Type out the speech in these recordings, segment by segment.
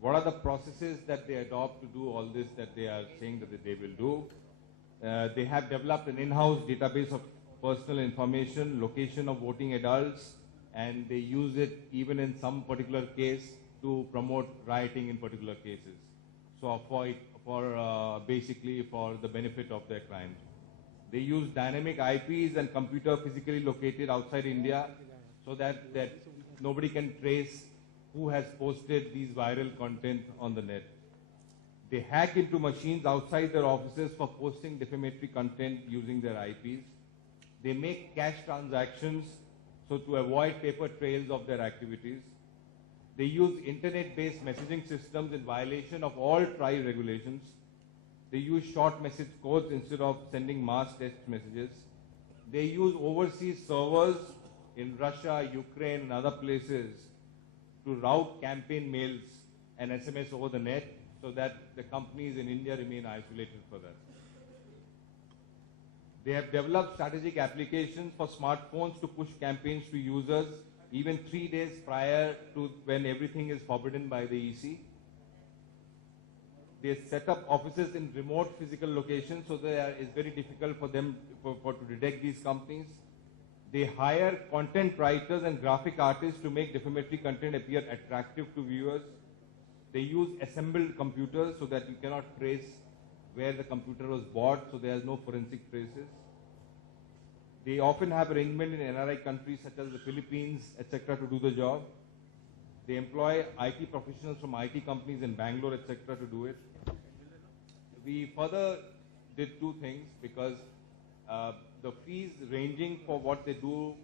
What are the processes that they adopt to do all this that they are saying that they will do? They have developed an in-house database of personal information, location of voting adults, and they use it even in some particular case to promote rioting in particular cases. So basically for the benefit of their client. They use dynamic IPs and computer physically located outside India so that nobody can trace who has posted these viral content on the net. They hack into machines outside their offices for posting defamatory content using their IPs. They make cash transactions so to avoid paper trails of their activities. They use internet-based messaging systems in violation of all TRAI regulations. They use short message codes instead of sending mass text messages. They use overseas servers in Russia, Ukraine, and other places to route campaign mails and SMS over the net so that the companies in India remain isolated for that. They have developed strategic applications for smartphones to push campaigns to users even 3 days prior to when everything is forbidden by the EC. They set up offices in remote physical locations so that it's very difficult for them to detect these companies. They hire content writers and graphic artists to make defamatory content appear attractive to viewers. They use assembled computers so that you cannot trace where the computer was bought, so there is no forensic traces. They often have arrangement in NRI countries such as the Philippines, etc. to do the job. They employ IT professionals from IT companies in Bangalore, etc. to do it. We further did two things because the fees ranging for what they do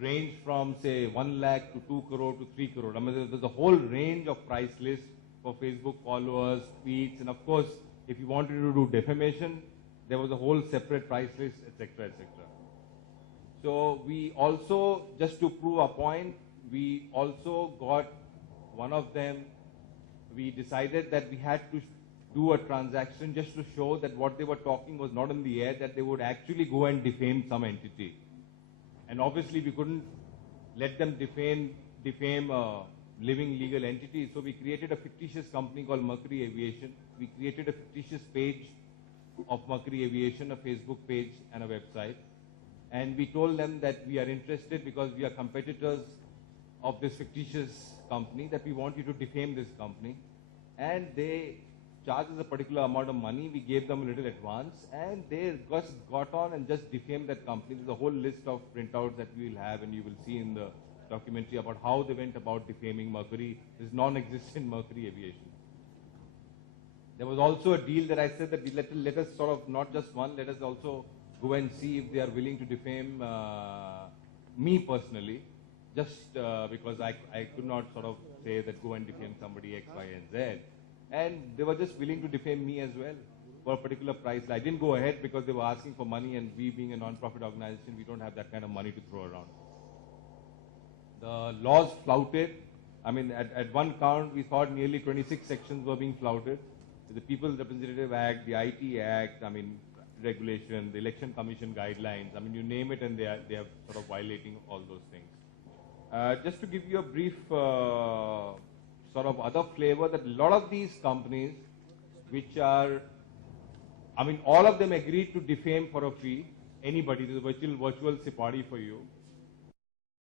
range from say 1 lakh to 2 crore to 3 crore. I mean, there's a whole range of price list for Facebook followers, tweets, and of course, if you wanted to do defamation, there was a whole separate price list, etc., etc. So we also, just to prove a point, we also got one of them. We decided that we had to do a transaction just to show that what they were talking was not in the air, that they would actually go and defame some entity. And obviously we couldn't let them defame a living legal entity. So we created a fictitious company called Mercury Aviation. We created a fictitious page of Mercury Aviation, a Facebook page and a website. And we told them that we are interested because we are competitors of this fictitious company, that we want you to defame this company. And they charged us a particular amount of money. We gave them a little advance, and they just got on and just defamed that company. There's a whole list of printouts that we will have, and you will see in the documentary about how they went about defaming Mercury, this non-existent Mercury Aviation. There was also a deal that I said that we let us sort of, not just one, let us also go and see if they are willing to defame me personally, just because I could not sort of say that go and defame somebody X, Y, and Z. And they were just willing to defame me as well for a particular price. I didn't go ahead because they were asking for money, and we being a non-profit organization, we don't have that kind of money to throw around. The laws flouted. I mean, at one count, we thought nearly 26 sections were being flouted. The People's Representative Act, the IT Act, I mean, regulation, the Election Commission guidelines, I mean, you name it, and they are sort of violating all those things. Just to give you a brief sort of other flavor, that a lot of these companies, which are, I mean, all of them agreed to defame for a fee. Anybody, this is a virtual Sipadi for you.